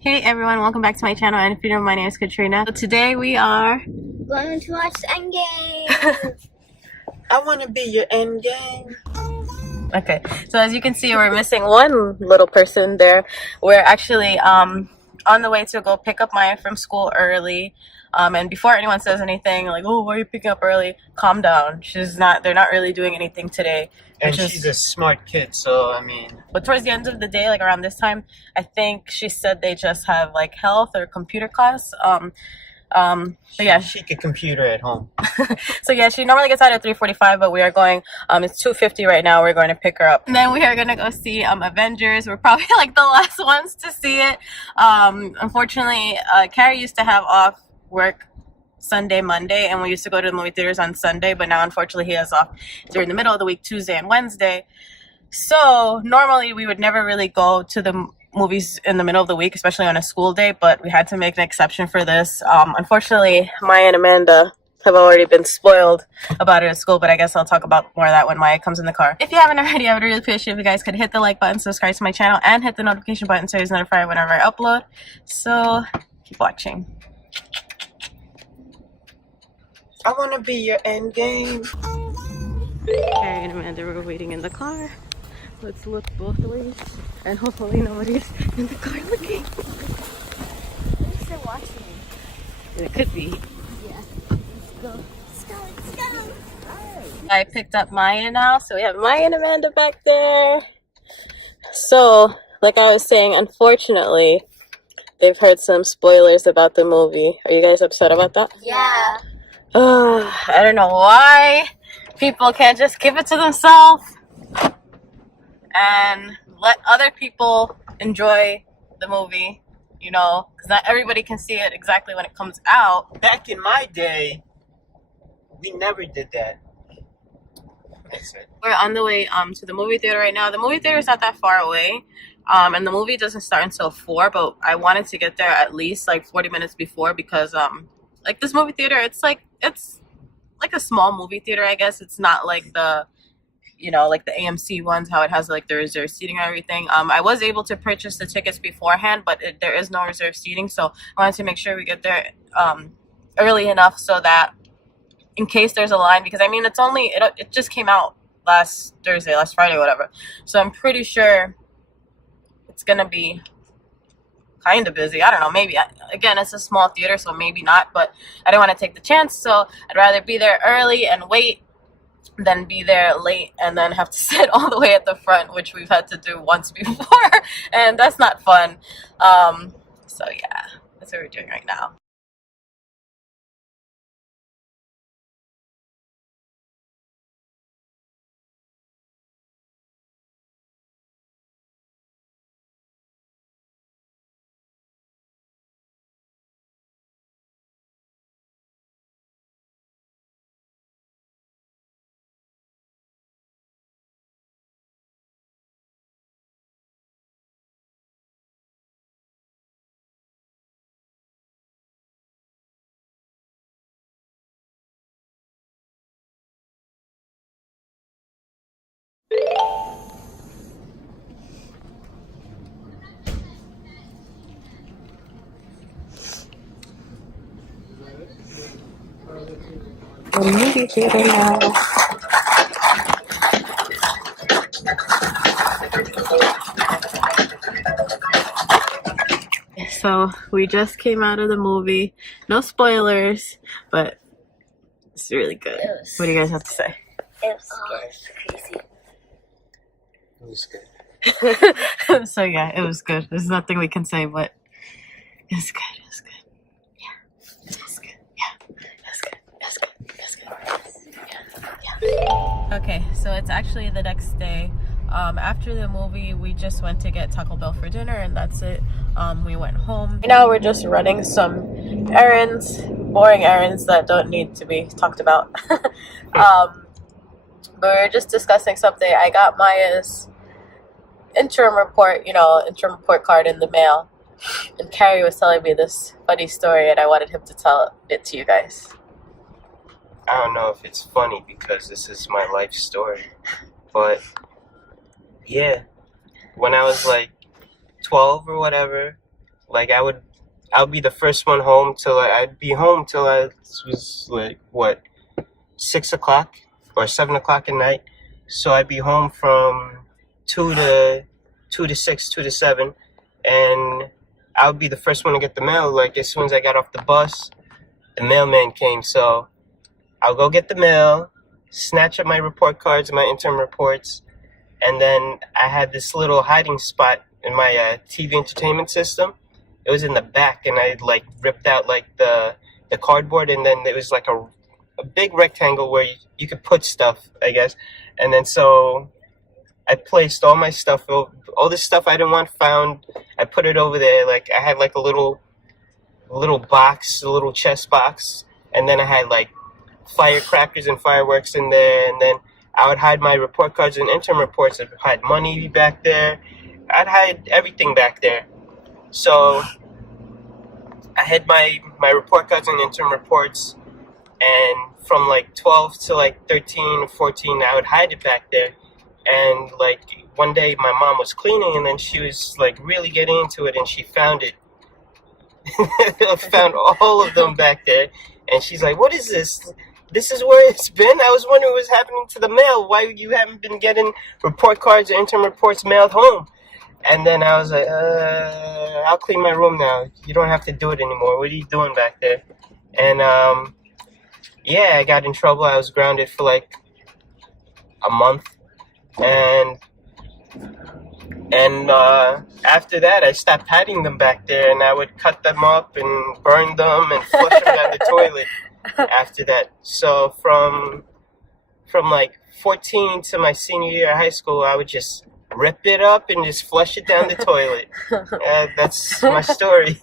Hey everyone, welcome back to my channel, and if you know, my name is Katrina. So today we are going to watch Endgame. I want to be your Endgame. Okay, so as you can see, we're missing one little person there. We're actually on the way to go pick up Maya from school early. And before anyone says anything like, "Oh, why are you picking up early?" Calm down. They're not really doing anything today. And she's a smart kid, so I mean. But towards the end of the day, like around this time, I think she said they just have like health or computer class. But yeah, she could computer at home. So yeah, she normally gets out at 3:45, but we are going. It's 2:50 right now. We're going to pick her up, and then we are gonna go see Avengers. We're probably like the last ones to see it. Unfortunately, Carrie used to have off work Sunday, Monday, and we used to go to the movie theaters on Sunday, but now unfortunately he has off during the middle of the week, Tuesday and Wednesday. So normally we would never really go to the movies in the middle of the week, especially on a school day, but we had to make an exception for this. Unfortunately, Maya and Amanda have already been spoiled about it at school, but I guess I'll talk about more of that when Maya comes in the car. If you haven't already, I would really appreciate if you guys could hit the like button, subscribe to my channel, and hit the notification button so you're notified whenever I upload. So keep watching. I want to be your Endgame. Carrie and Amanda were waiting in the car. Let's look both ways, and hopefully nobody's in the car looking. They're still watching. It could be. Yeah. Let's go. Let's go. Let's go. I picked up Maya now, so we have Maya and Amanda back there. So, like I was saying, unfortunately, they've heard some spoilers about the movie. Are you guys upset about that? Yeah. I don't know why people can't just give it to themselves and let other people enjoy the movie, you know, because not everybody can see it exactly when it comes out. Back in my day, we never did that. That's it. We're on the way to the movie theater right now. The movie theater is not that far away, and the movie doesn't start until 4, but I wanted to get there at least like 40 minutes before because like this movie theater, it's like a small movie theater, I guess. It's not like the, you know, like the AMC ones, how it has like the reserved seating and everything. I was able to purchase the tickets beforehand, but there is no reserved seating, so I wanted to make sure we get there early enough so that in case there's a line, because I mean it just came out last Friday, whatever. So I'm pretty sure it's gonna be kind of busy. I don't know, maybe. Again, it's a small theater, so maybe not, but I didn't want to take the chance, so I'd rather be there early and wait than be there late and then have to sit all the way at the front, which we've had to do once before, and that's not fun. So yeah, that's what we're doing right now. The movie theater now. So we just came out of the movie. No spoilers, but it's really good. What do you guys have to say? It was crazy. It was good. So yeah, it was good. There's nothing we can say, but it's good. It's good. Yeah, it's good. Yeah, it's good. It's good. It's good. Yeah. Okay, so it's actually the next day. After the movie, we just went to get Taco Bell for dinner, and that's it. We went home. Now we're just running some errands, boring errands that don't need to be talked about. But we were just discussing something. I got Maya's interim report card in the mail, and Carrie was telling me this funny story, and I wanted him to tell it to you guys. I don't know if it's funny because this is my life story, but yeah, when I was like 12 or whatever, like I would be the first one home till I'd be home till I was like what 6 o'clock or 7 o'clock at night. So I'd be home from 2 to 6, 2 to 7, and I would be the first one to get the mail. Like as soon as I got off the bus, the mailman came. So I'll go get the mail, snatch up my report cards and my intern reports, and then I had this little hiding spot in my TV entertainment system. It was in the back, and I like ripped out like the cardboard, and then it was like a big rectangle where you could put stuff, I guess. And then so I placed all my stuff, all this stuff I didn't want found. I put it over there. Like I had like a little box, a little chest box, and then I had like firecrackers and fireworks in there, and then I would hide my report cards and intern reports. I'd hide money back there. I'd hide everything back there. So I had my report cards and intern reports, and from like 12 to like 13 or 14, I would hide it back there. And like one day my mom was cleaning, and then she was like really getting into it, and she found it. Found all of them back there, and she's like, "What is this? This is where it's been? I was wondering what was happening to the mail. Why you haven't been getting report cards or intern reports mailed home?" And then I was like, "I'll clean my room now. You don't have to do it anymore. What are you doing back there?" And yeah, I got in trouble. I was grounded for like a month, and after that, I stopped hiding them back there, and I would cut them up and burn them and flush them down the toilet after that. So from like 14 to my senior year of high school, I would just rip it up and just flush it down the toilet. That's my story.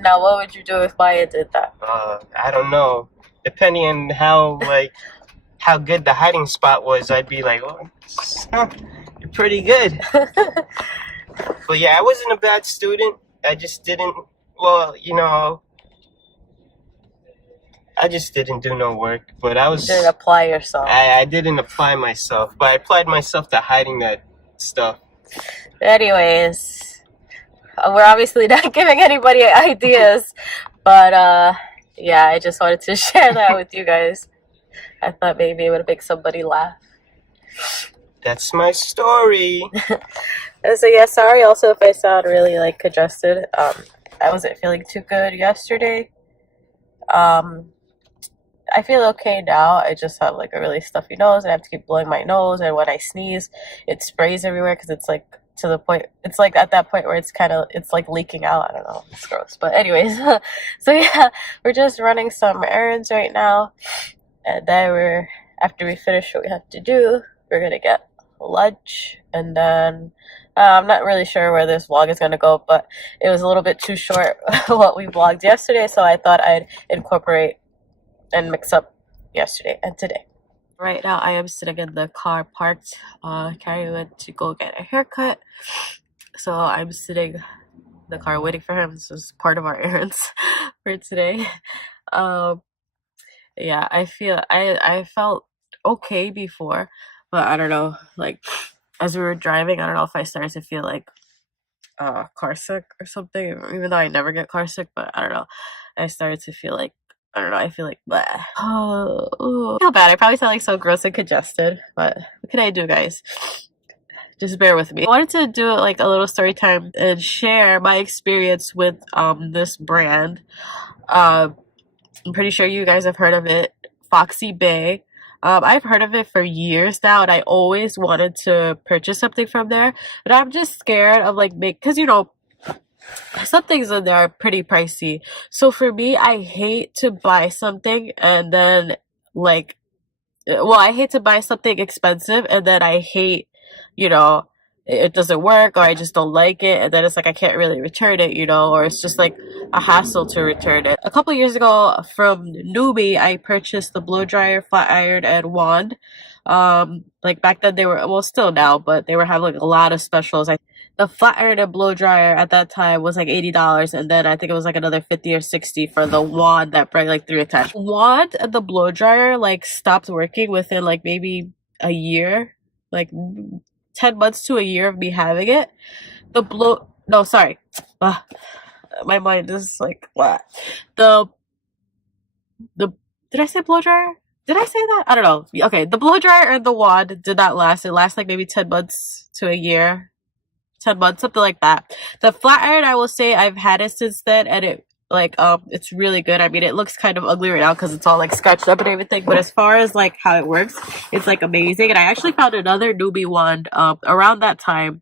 Now, what would you do if Maya did that? I don't know. Depending on how good the hiding spot was, I'd be like, "Oh, you're pretty good." But yeah, I wasn't a bad student. I just didn't, well, I just didn't do no work. But I was. Didn't apply yourself. I didn't apply myself, but I applied myself to hiding that stuff. Anyways, we're obviously not giving anybody ideas, but yeah, I just wanted to share that with you guys. I thought maybe it would make somebody laugh. That's my story. So yeah, sorry also if I sound really like congested. I wasn't feeling too good yesterday. I feel okay now. I just have like a really stuffy nose, and I have to keep blowing my nose, and when I sneeze, it sprays everywhere because it's like to the point, it's like at that point where it's like leaking out. I don't know, it's gross. But anyways, so yeah, we're just running some errands right now, and then after we finish what we have to do, we're gonna get lunch, and then I'm not really sure where this vlog is gonna go, but it was a little bit too short what we vlogged yesterday, so I thought I'd incorporate and mix up yesterday and today. Right now I am sitting in the car parked. Carrie went to go get a haircut, so I'm sitting in the car waiting for him. This is part of our errands for today. Yeah, I felt okay before, but I don't know, like as we were driving, I don't know if I started to feel like car sick or something, even though I never get car sick, but I don't know, I started to feel like, I don't know, I feel like bleh. Oh, I feel bad. I probably sound like so gross and congested, but what can I do, guys? Just bear with me. I wanted to do like a little story time and share my experience with this brand. I'm pretty sure you guys have heard of it, FoxyBae. I've heard of it for years now, and I always wanted to purchase something from there, but I'm just scared of like because some things in there are pretty pricey. So for me, I hate to buy something and then like, well, I hate to buy something expensive and then I hate, it doesn't work, or I just don't like it, and then it's like I can't really return it, or it's just like a hassle to return it. A couple of years ago from Newbie, I purchased the blow dryer, flat iron, and wand. Like back then they were, well, still now, but they were having like a lot of specials. The flat iron and blow dryer at that time was like $80, and then I think it was like another 50 or 60 for the wand that brought like 3 attached. Wand and the blow dryer like stopped working within like maybe a year, like 10 months to a year of me having it. The blow, no, sorry. Ugh, my mind is like, what? The, the, did I say blow dryer? Did I say that? I don't know. Okay, the blow dryer and the wand did not last. It lasted like maybe 10 months to a year. 10 months, something like that. The flat iron, I will say I've had it since then, and it's really good. I mean, it looks kind of ugly right now because it's all like scratched up and everything, but as far as like how it works, it's like amazing. And I actually found another newbie wand around that time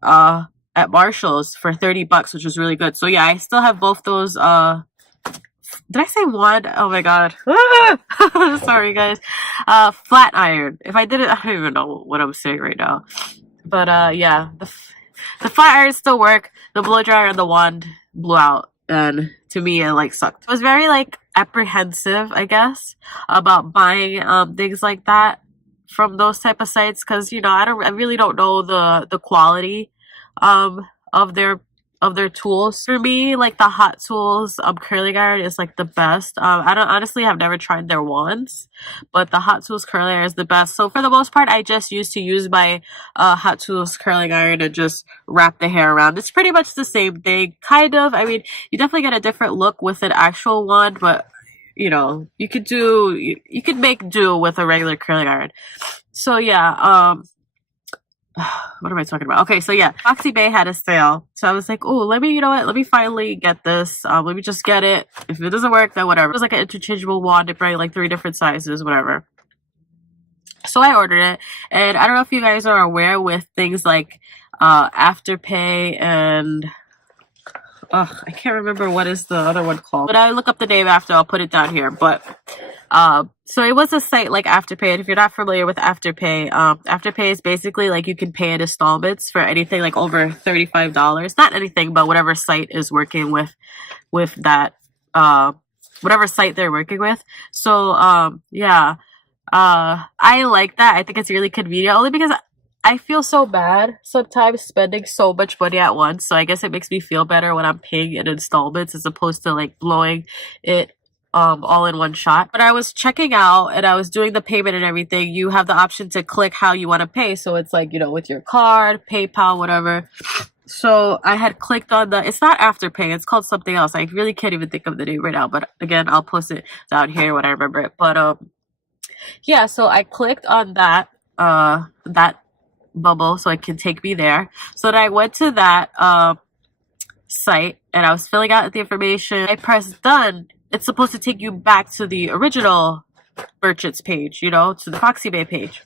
at Marshall's for $30, which was really good. So yeah, I still have both those did I say wand? Oh my god. Sorry guys. Flat iron. If I did it, I don't even know what I'm saying right now. But yeah, the flat irons still work. The blow dryer and the wand blew out, and to me it like sucked. I was very like apprehensive, I guess, about buying things like that from those type of sites, because you know I really don't know the quality of their tools. For me, like the Hot Tools curling iron is like the best. I don't honestly have never tried their wands, but the Hot Tools curling iron is the best. So for the most part, I just used to use my Hot Tools curling iron and just wrap the hair around. It's pretty much the same thing, kind of. I mean, you definitely get a different look with an actual wand, but you know, you could make do with a regular curling iron. So yeah, what am I talking about? Okay, so yeah, FoxyBae had a sale. So I was like, oh, let me finally get this. Let me just get it. If it doesn't work, then whatever. It was like an interchangeable wand. It brought like 3 different sizes, whatever. So I ordered it. And I don't know if you guys are aware with things like Afterpay and I can't remember what is the other one called. But I look up the name after, I'll put it down here. But so it was a site like Afterpay, and if you're not familiar with Afterpay, Afterpay is basically like you can pay in installments for anything like over $35. Not anything, but whatever site is working with that, whatever site they're working with. So yeah, I like that. I think it's really convenient, only because I feel so bad sometimes spending so much money at once. So I guess it makes me feel better when I'm paying in installments as opposed to like blowing it all in one shot. But I was checking out and I was doing the payment and everything. You have the option to click how you want to pay. So it's like, you know, with your card, PayPal, whatever. So I had clicked on it's not Afterpay, it's called something else. I really can't even think of the name right now. But again, I'll post it down here when I remember it. But yeah, so I clicked on that bubble so it can take me there. So then I went to that site and I was filling out the information. I pressed done. It's supposed to take you back to the original merchants page, you know, to the FoxyBae page.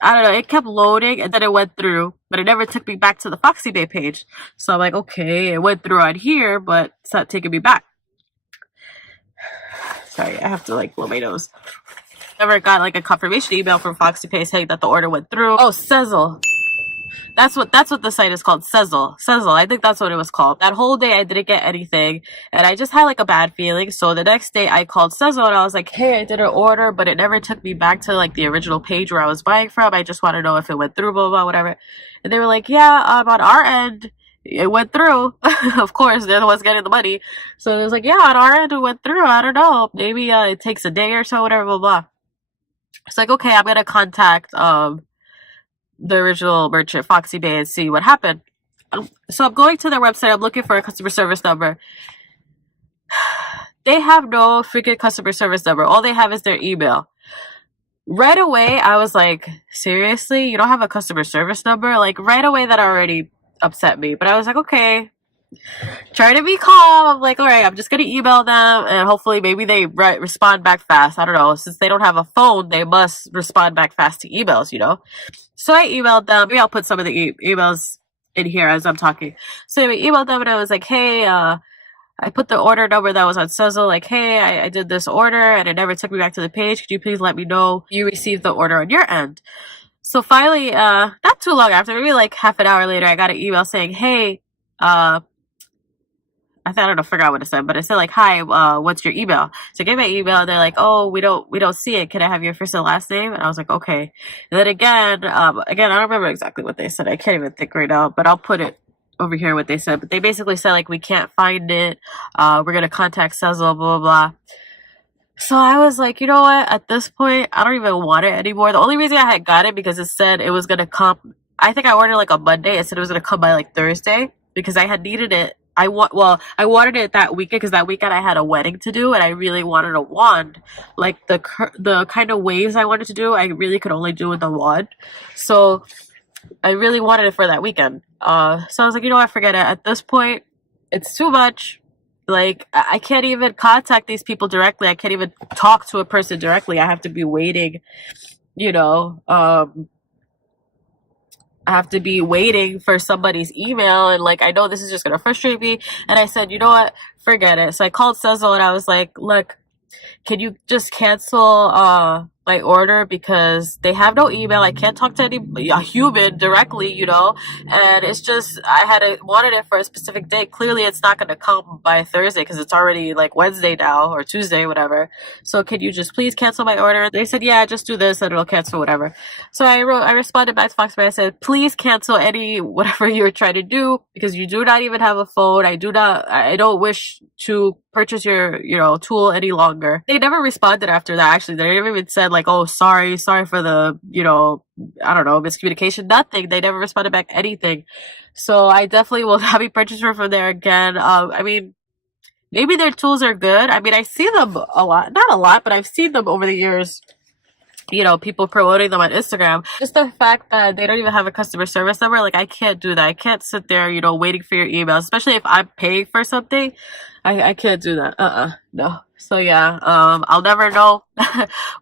I don't know, it kept loading and then it went through, but it never took me back to the FoxyBae page. So I'm like, okay, it went through on here, but it's not taking me back. Sorry, I have to like blow my nose. Never got like a confirmation email from FoxyBae saying that the order went through. Oh, Sezzle. That's what the site is called. Sezzle. I think that's what it was called. That whole day I didn't get anything and I just had like a bad feeling. So the next day I called Sezzle and I was like, hey, I did an order, but it never took me back to like the original page where I was buying from. I just want to know if it went through, blah, blah, whatever. And they were like, yeah, on our end, it went through. Of course, they're the ones getting the money. So it was like, yeah, on our end, it went through. I don't know. Maybe it takes a day or so, whatever, blah, blah. It's like, okay, I'm going to contact the original merchant, FoxyBae, and see what happened. So I'm going to their website. I'm looking for a customer service number. They have no freaking customer service number. All they have is their email. Right away, I was like, seriously? You don't have a customer service number? Like, right away, that already upset me. But I was like, okay. Trying to be calm. I'm like, all right, I'm just going to email them and hopefully maybe they respond back fast. I don't know. Since they don't have a phone, they must respond back fast to emails, you know? So I emailed them. Maybe I'll put some of the emails in here as I'm talking. So anyway, emailed them and I was like, hey, I put the order number that was on Sezzle, like, hey, I did this order and it never took me back to the page. Could you please let me know you received the order on your end? So finally, not too long after, maybe like half an hour later, I got an email saying, hey, I don't know, forgot what it said, but it said like, hi, what's your email? So I gave my email and they're like, oh, we don't see it. Can I have your first and last name? And I was like, okay. And then again, I don't remember exactly what they said. I can't even think right now, but I'll put it over here what they said. But they basically said like, we can't find it. We're going to contact Sezzle, blah, blah, blah. So I was like, you know what? At this point, I don't even want it anymore. The only reason I had got it because it said it was gonna come. I think I ordered like on Monday. It said it was gonna come by like Thursday because I had needed it. I wanted it that weekend because that weekend I had a wedding to do and I really wanted a wand. Like the kind of waves I wanted to do, I really could only do with the wand. So I really wanted it for that weekend. So I was like, you know what? Forget it. At this point, it's too much. Like, I can't even contact these people directly. I can't even talk to a person directly. I have to be waiting, you know, I have to be waiting for somebody's email. And like, I know this is just going to frustrate me. And I said, you know what? Forget it. So I called Sezzle and I was like, look, can you just cancel my order because they have no email. I can't talk to a human directly, you know. And it's just wanted it for a specific date. Clearly, it's not going to come by Thursday because it's already like Wednesday now or Tuesday, whatever. So can you just please cancel my order? They said, yeah, just do this and it'll cancel whatever. So I responded back to FoxyBae. I said, please cancel any whatever you're trying to do because you do not even have a phone. I don't wish to purchase your, tool any longer. They never responded after that. Actually, they never even said like, oh, sorry for the, I don't know, miscommunication. Nothing. They never responded back anything. So I definitely will not be purchasing from there again. I mean, maybe their tools are good. I mean, I see them a lot, not a lot, but I've seen them over the years. People promoting them on Instagram. Just the fact that they don't even have a customer service number, like I can't do that. I can't sit there, waiting for your email, especially if I'm paying for something. I can't do that. No. So yeah, I'll never know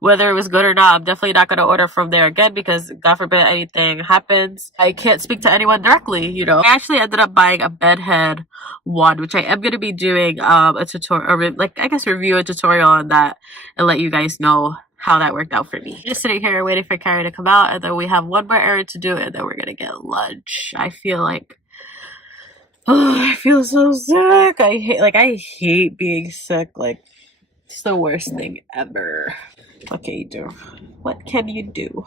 whether it was good or not. I'm definitely not gonna order from there again because God forbid anything happens. I can't speak to anyone directly, I actually ended up buying a bedhead wand, which I am gonna be doing a tutorial, or like I guess review a tutorial on that and let you guys know how that worked out for me. Just sitting here waiting for Carrie to come out, and then we have one more errand to do, and then we're gonna get lunch. I feel I feel so sick. I hate being sick. Like, it's the worst thing ever. What can you do? What can you do?